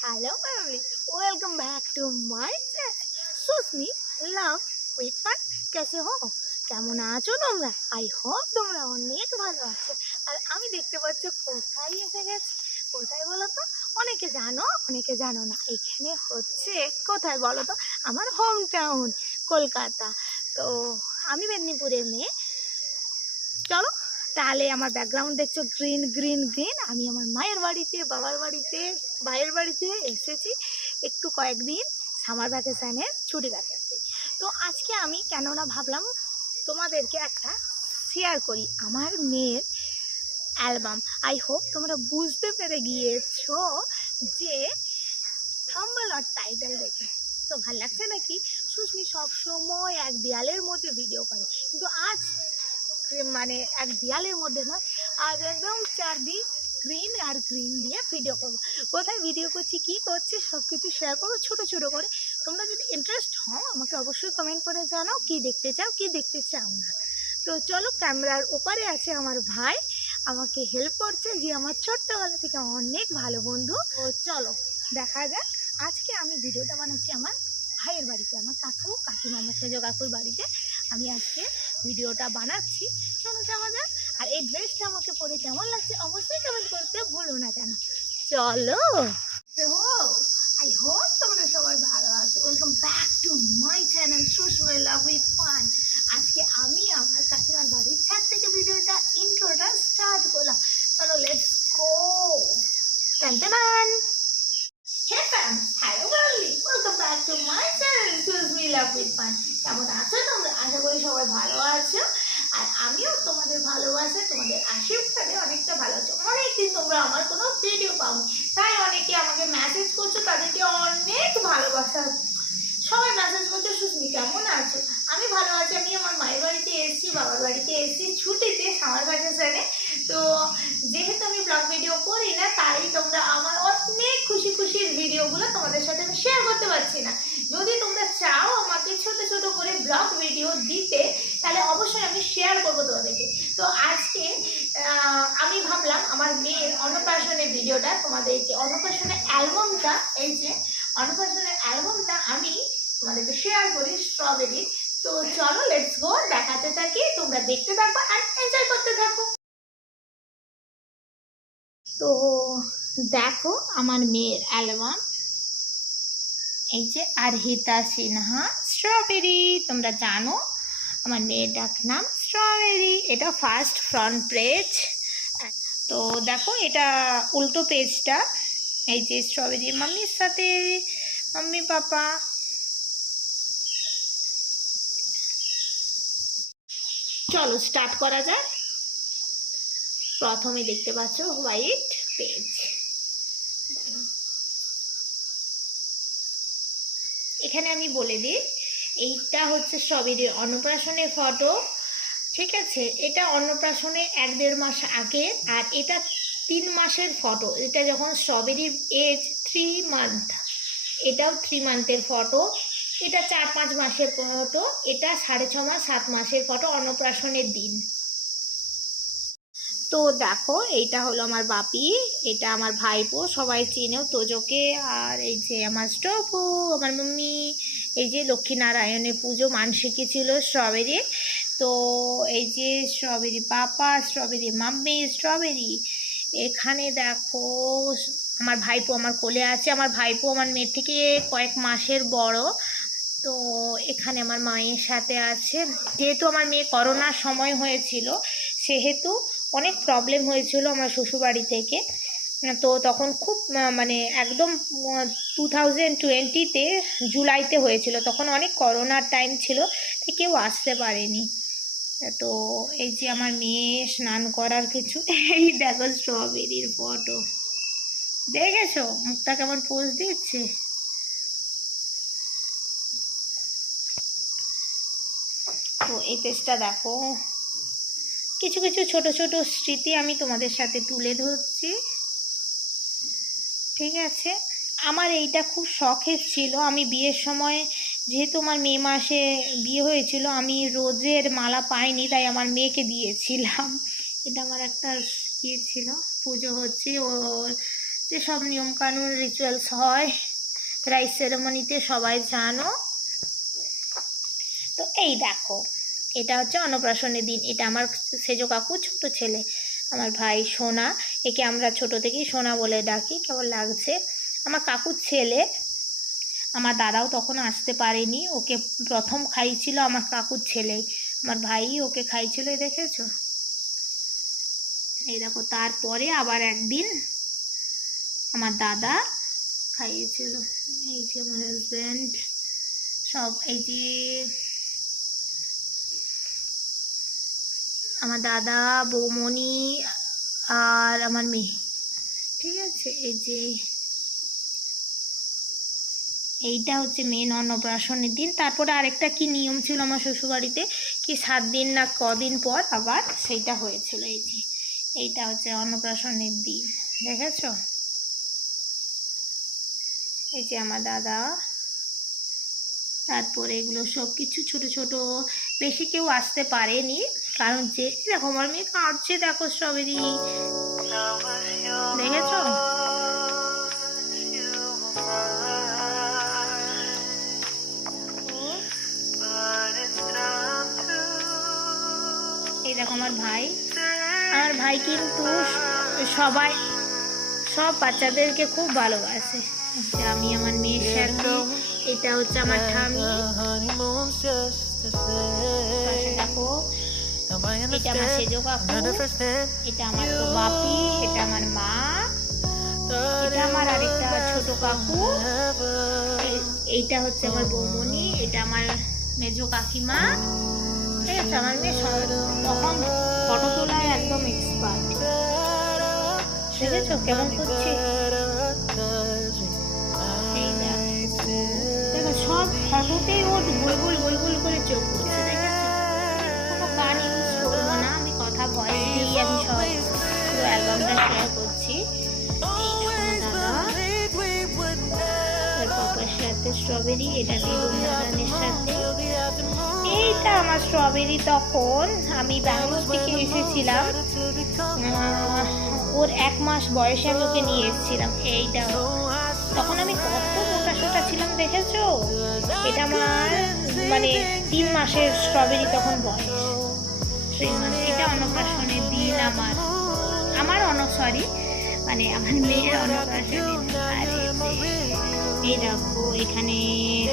Hello family, welcome back to my channel Susmi love with fun. कैसे हो? কেমন আছো তোমরা? আই হোপ তোমরা অনেক ভালো আছো। আর আমি দেখতে পাচ্ছ কোথায় এসে গেছি। কোথায় বলো তো? অনেকে জানো অনেকে জানো না। এখানে হচ্ছে কোথায় বলো তো? আমার হোম টাউন কলকাতা। তো আমি মেদিনীপুরের মেয়ে। চলো তাহলে আমার ব্যাকগ্রাউন্ড দেখছো গ্রিন গ্রিন গ্রিন। আমি আমার মায়ের বাড়িতে, বাবার বাড়িতে, ভাইয়ের বাড়িতে এসেছি একটু কয়েকদিন সামার ভ্যাকেশানের ছুটি কাটাতে। তো আজকে আমি কেননা ভাবলাম তোমাদেরকে একটা শেয়ার করি আমার মেয়ের অ্যালবাম। আই হোপ তোমরা বুঝতে পেরে গিয়েছো যে থাম্বনেল আর টাইটেল দেখে তো ভালো লাগছে নাকি। সুস্মি সবসময় এক দেয়ালের মধ্যে ভিডিও করে, কিন্তু আজ মানে এক দেয়ালের মধ্যে নয়, আজ একদম চারদিক গ্রিন আর গ্রিন দিয়ে ভিডিও করবো। কোথায় ভিডিও করছি, কি করছি, সব কিছু শেয়ার করবো ছোটো ছোটো করে। তোমরা যদি ইন্টারেস্ট হও আমাকে অবশ্যই কমেন্ট করে জানাও কি দেখতে চাও কি দেখতে চাও না। তো চলো, ক্যামেরার ওপারে আছে আমার ভাই, আমাকে হেল্প করছে, যে আমার ছোট্টবেলা থেকে অনেক ভালো বন্ধু। তো চলো দেখা যাক। আজকে আমি ভিডিওটা বানাচ্ছি আমার ভাইয়ের বাড়িতে, আমার কাকু কাকিমা আমার সেজ কাকুর বাড়িতে আমি আজকে ভিডিওটা বানাচ্ছি। চলো যাওয়া যাক। আর এই ড্রেসটা আমাকে পরে কেমন লাগছে অবশ্যই কমেন্ট করতে ভুলো না কেন। চলো। আই হোপ তোমরা সবাই ভালো আছো। Welcome back to my channel Susmi love with fun. আজকে আমি আমার কাকিমার বাড়ির ছাদ থেকে ভিডিওটা ইন্ট্রোটা স্টার্ট করলাম। চলো লেটস গো। টান hey fam, hello girly, welcome back to my channel Susmi love with fun. কেমন আছো তোমরা? আশা করি সবাই ভালো আছো। আর আমিও তোমাদের ভালোবাসা, তোমাদের আশীর্বাদে অনেকটা ভালো আছো। অনেকদিন তোমরা আমার কোনো ভিডিও পাওনি, তাই অনেকে আমাকে মেসেজ করছো, তাদেরকে অনেক ভালোবাসা। সবাই মেসেজ করছে সুস্মি কেমন আছো? আমি ভালো আছি। আমি আমার মায়ের বাড়িতে এসেছি, বাবার বাড়িতে এসেছি ছুটিতে সামার ভ্যাকেশনে। তো যেহেতু আমি ব্লগ ভিডিও করি না, তাই তোমরা আমার অনেক খুশি খুশির ভিডিওগুলো তোমাদের সাথে আমি শেয়ার করতে পারছি না। যদি তোমরা চাও আমাকে ছোট ছোট করে ব্লগ ভিডিও দিতে, তাহলে অবশ্যই আমি শেয়ার করবো তোমাদেরকে। তো আজকে আমি ভাবলাম আমার মেয়ের অন্নপ্রাশনের ভিডিওটা তোমাদেরকে, অন্নপ্রাশনের অ্যালবামটা, এই যে অন্নপ্রাশনের অ্যালবামটা আমি তোমাদেরকে শেয়ার করি স্ট্রবেরি। তো চলো লেটস গো, দেখাতে থাকি, তোমরা দেখতে থাকো আর এনজয় করতে থাকো। তো দেখো আমার মেয়ের অ্যালবাম, এই যে আরহিতা সিনহা স্ট্রবেরি। তোমরা জানো আমার মেয়ের ডাক নাম স্ট্রবেরি। এটা ফার্স্ট ফ্রন্ট পেজ। তো দেখো এটা উল্টো পেজটা, এই যে স্ট্রবেরি মাম্মির সাথে মাম্মি পাপা। চলো স্টার্ট করা যাক। প্রথমে দেখতে পাচ্ছ হোয়াইট পেজ। এখানে আমি বলে দিই, এইটা হচ্ছে স্ট্রবেরির অন্নপ্রাশনের ফটো, ঠিক আছে? এটা অন্নপ্রাশনে 1-1.5 মাস আগে, আর এটা 3 মাসের ফটো। এটা যখন স্ট্রবেরির এজ 3 মান্থ, এটাও 3 মান্থের ফটো। এটা 4-5 মাসের ফটো। এটা 6.5 মাস 7 মাসের ফটো অন্নপ্রাশনের দিন। তো দেখো এইটা হলো আমার বাপি, এটা আমার ভাইপো, সবাই চিনেও তোজোকে। আর এই যে আমার স্টপু, আমার মাম্মি। এই যে লক্ষ্মীনারায়ণের পুজো মানসিকই ছিল স্ট্রবেরি। তো এই যে স্ট্রবেরি পাপা, স্ট্রবেরি মাম্মি, স্ট্রবেরি। এখানে দেখো আমার ভাইপো আমার কোলে আছে। আমার ভাইপো আমার মেয়ের থেকে কয়েক মাসের বড়। তো এখানে আমার মায়ের সাথে আছে। যেহেতু আমার মেয়ে করোনার সময় হয়েছিল, সেহেতু অনেক প্রবলেম হয়েছিল আমার শ্বশুরবাড়ি থেকে। তো তখন খুব মানে একদম 2020-তে জুলাইতে হয়েছিল, তখন অনেক করোনার টাইম ছিল, তাই কেউ আসতে পারেনি। তো এই যে আমার মেয়ে স্নান করার কিছু, এই দেখো স্ট্রবেরির ফটো, দেখেছো মুখটা কেমন পোজ দিচ্ছে। তো এই পেজটা দেখো, কিছু কিছু ছোট ছোট স্মৃতি আমি তোমাদের সাথে তুলে ধরছি, ঠিক আছে? আমার এইটা খুব শখের ছিল। আমি বিয়ের সময়, যেহেতু আমার মে মাসে বিয়ে হয়েছিল, আমি রোজের মালা পাইনি, তাই আমার মেয়েকে দিয়েছিলাম। এটা আমার একটা ইয়ে ছিল, পুজো হচ্ছে, ওর যেসব নিয়মকানুন রিচুয়ালস হয় রাইস সেরেমনিতে সবাই জানো। তো এই দেখো, এটা হচ্ছে অন্নপ্রাশনের দিন। এটা আমার সেজো কাকু ছোট ছেলে, আমার ভাই সোনা। একে আমরা ছোট থেকেই সোনা বলে ডাকি। কেমন লাগছে? আমার কাকুর ছেলে। আমার দাদাও তখন আসতে পারেনি, ওকে প্রথম খাইছিল আমার কাকুর ছেলে, আমার ভাই ওকে খাইছিল। দেখেছো? এই দেখো, তারপরে আবার একদিন আমার দাদা খাইয়েছিল। এই যে আমার হাজব্যান্ড সব, এই যে আমার দাদা, বৌমণি আর আমার মেয়ে, ঠিক আছে? এই যে এইটা হচ্ছে মেন অন্নপ্রাশনের দিন। তারপরে আরেকটা কি নিয়ম ছিল আমার শ্বশুরবাড়িতে, কি 7 দিন না কদিন পর আবার সেইটা হয়েছিল। এই যে এইটা হচ্ছে অন্নপ্রাশনের দিন, দেখেছ? এই যে আমার দাদা। তারপরে এগুলো সব কিছু ছোট ছোট, বেশি কেউ আসতে পারেনি, কারণ যে দেখো আমার মেয়ে কাঁদছে, দেখো স্ট্রবেরি, দেখেছ? এই দেখো আমার ভাই কিন্তু সবাই, সব বাচ্চাদেরকে খুব ভালোবাসে। আমি আমার মেয়ের সাথে, এটা হচ্ছে আমার ঠামি, দেখো এটা আমার সেজো কাকু, এটা আমার তো বাপি, এটা আমার মা, এটা আমার আরেকটা ছোট কাকু, এইটা হচ্ছে আমার বৌমণি, এটা আমার মেজো কাকিমা। ঠিক আছে? আমার মেয়ে তখন ফটো তোলায় একদম এক্সপার্ট। দেখেছো কেমন করছি? দেখো সব ফটোতেই ওর গোল গোল গোল গোল করে চোখ করছে। দেখেছো? কোনো গান ইউজ করবো না, আমি কথা ভয়েস দিয়েই আমি সব পুরো অ্যালবামটা শেয়ার করছি। পাপার সাথে স্ট্রবেরি, এটা দিদুনের সাথে। এইটা আমার স্ট্রবেরি, তখন আমি ব্যাঙ্গালোর থেকে এসেছিলাম, ওর 1 মাস বয়সে আমি ওকে নিয়ে এসেছিলাম। এইটা তখন আমি কত মোটা সোটা ছিলাম, দেখেছো? এটা আমার মানে 3 মাসের স্ট্রবেরি তখন বয়স, 3 মাস। এটা অন্নপ্রাশনের দিন আমার সরি মানে আমার মেয়ের অন্নপ্রাশনের দিন। এই দেখো এখানে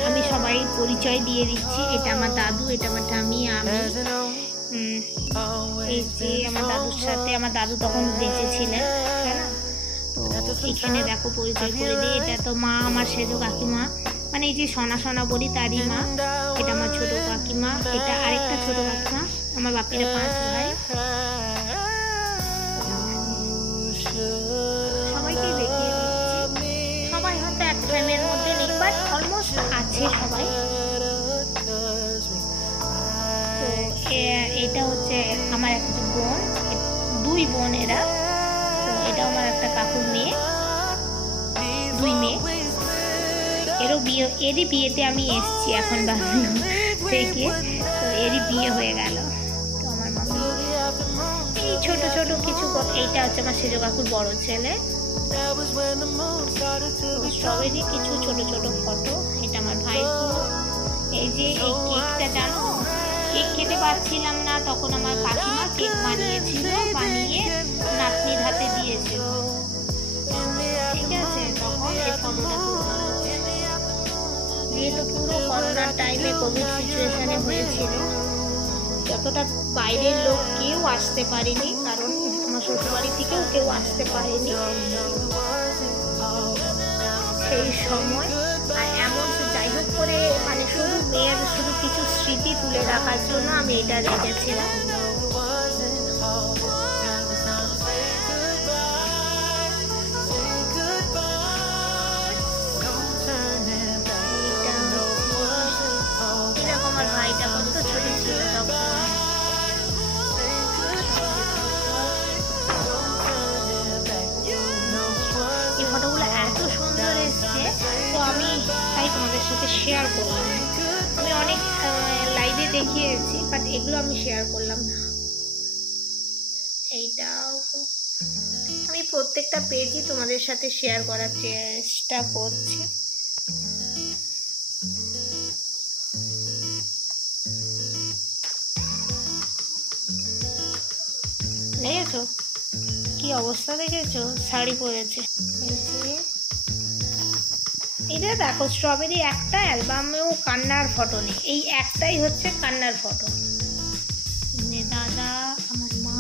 আমি সবাই পরিচয় দিয়ে দিচ্ছি। এটা আমার দাদু, এটা আমার ঠামি, আমি। এই যে আমার দাদুর সাথে, আমার দাদু তখন বেঁচে ছিলেন, হ্যাঁ। তো এখানে দেখো পরিচয় করে দিই, এটা তো মা আমার সেজো কাকিমা, মানে এই যে সোনা সোনা বলি তারই মা। এটা আমার ছোট কাকিমা, এটা আরেকটা ছোট কাকিমা। আমার বাপিরা 5 ভাই। সবাইকে দেখিয়ে দিচ্ছি, সবাই হয়তো এক ফ্রেমের মধ্যে নেই, বাট অলমোস্ট আছে সবাই। তো এটা হচ্ছে আমার একটা বোন, 2 বোন এরা। তো এটা আমার একটা কাকুর মেয়ে, 2 মেয়ে। এরই বিয়েতে আমি এসছি এখন বাংলা থেকে, তো এরই বিয়ে হয়ে গেল। তো আমার মামা এই ছোট ছোট কিছু, এইটা হচ্ছে আমার সেজো কাকুর বড় ছেলে। স্ট্রবেরি কিছু ছোট ছোট ফটো, এটা আমার ভাইয়ের। এই যে এই কেকটা জানো, কেক খেতে পারছিলাম না, তখন আমার কাকিমা কেক বানিয়েছিল, বানিয়ে নাতনির হাতে দিয়েছিল। ঠিক আছে? তখন এই ফটোটা যেহেতু পুরো করোনার টাইমে কোভিড সিচুয়েশনে হয়েছিল, যতটা বাইরের লোক কেউ আসতে পারেনি, কারণ আমার শ্বশুরবাড়ি থেকেও কেউ আসতে পারেনি সেই সময়। আর এমন যাই হোক করে মানে শুধু মেয়ের শুধু কিছু স্মৃতি তুলে রাখার জন্য আমি এটা রেখেছিলাম। এরকম আমার ভাইটা কত ছোট ছিল তখন। এই ফটোগুলো এত সুন্দর এসছে, তো আমি তাই তোমাদের সাথে শেয়ার করলাম। আমি অনেক লাইভে দেখিয়েছি, বাট এগুলো আমি শেয়ার করলাম না। এইটাও আমি প্রত্যেকটা পেজই তোমাদের সাথে শেয়ার করার চেষ্টা করছি। দেখেছো কি অবস্থা, দেখেছো শাড়ি পরেছে। এটা দেখো স্ট্রবেরি একটা অ্যালবামেও কান্নার ফটো নেই, এই একটাই হচ্ছে কান্নার ফটো। দাদা, আমার মা,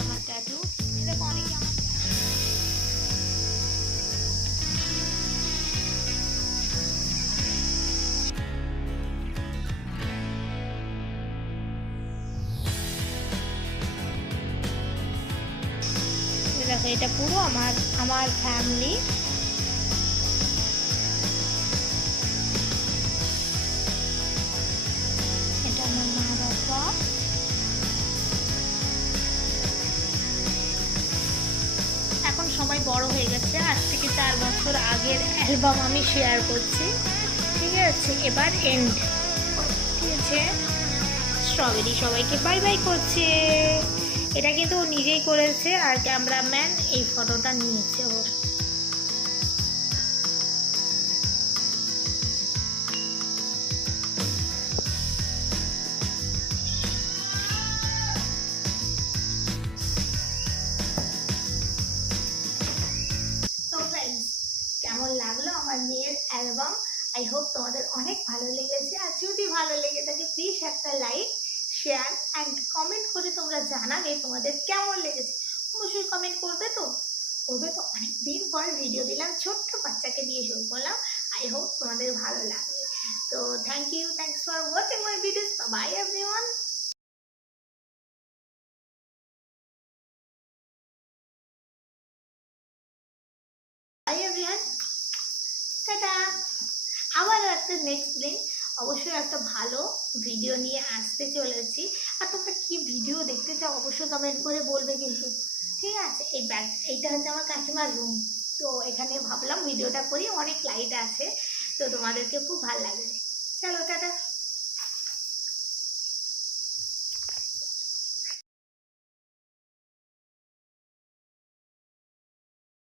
আমার ট্যাটু, এরকম অনেকে আমার দেখো এটা পুরো আমার ফ্যামিলি। এটা আমার মা বাবা। এখন সবাই বড় হয়ে গেছে, আজ থেকে 4 বছর আগের অ্যালবাম আমি শেয়ার করছি। ঠিক আছে, এবার এন্ড। ঠিক আছে, স্ট্রবেরি সবাইকে বাই বাই করছে। এটা কিন্তু ও নিজেই করেছে, আর ক্যামেরাম্যান এই ফটোটা নিয়েছে ওর। তো ফ্রেন্ডস, কেমন লাগলো আমার মেয়ের অ্যালবাম? আই হোপ তোমাদের অনেক ভালো লেগেছে। আর যদি ভালো লেগে থাকে প্লিজ একটা লাইক, শেয়ার অ্যান্ড কমেন্ট করে তোমরা জানাবে তোমাদের কেমন লেগেছে। অবশ্যই কমেন্ট করবে তো, অনেক দিন পর ভিডিও দিলাম, ছোট্ট বাচ্চাকে দিয়ে শুরু করলাম। আই হোপ তোমাদের ভালো লাগবে। তো thanks for watching my videos. By everyone. By everyone, tata. আবারও একটা নেক্সট দিন অবশ্যই একটা ভালো ভিডিও নিয়ে আসতে চলেছি। আর তোমরা কি ভিডিও দেখতে চাও অবশ্যই কমেন্ট করে বলবে কিন্তু। ঠিক আছে, এইটা হচ্ছে আমার কাকিমার রুম। তো এখানে ভাবলাম ভিডিওটা করি, অনেক লাইট আছে, তো তোমাদেরকে খুব ভালো লাগবে। চলো টাটা।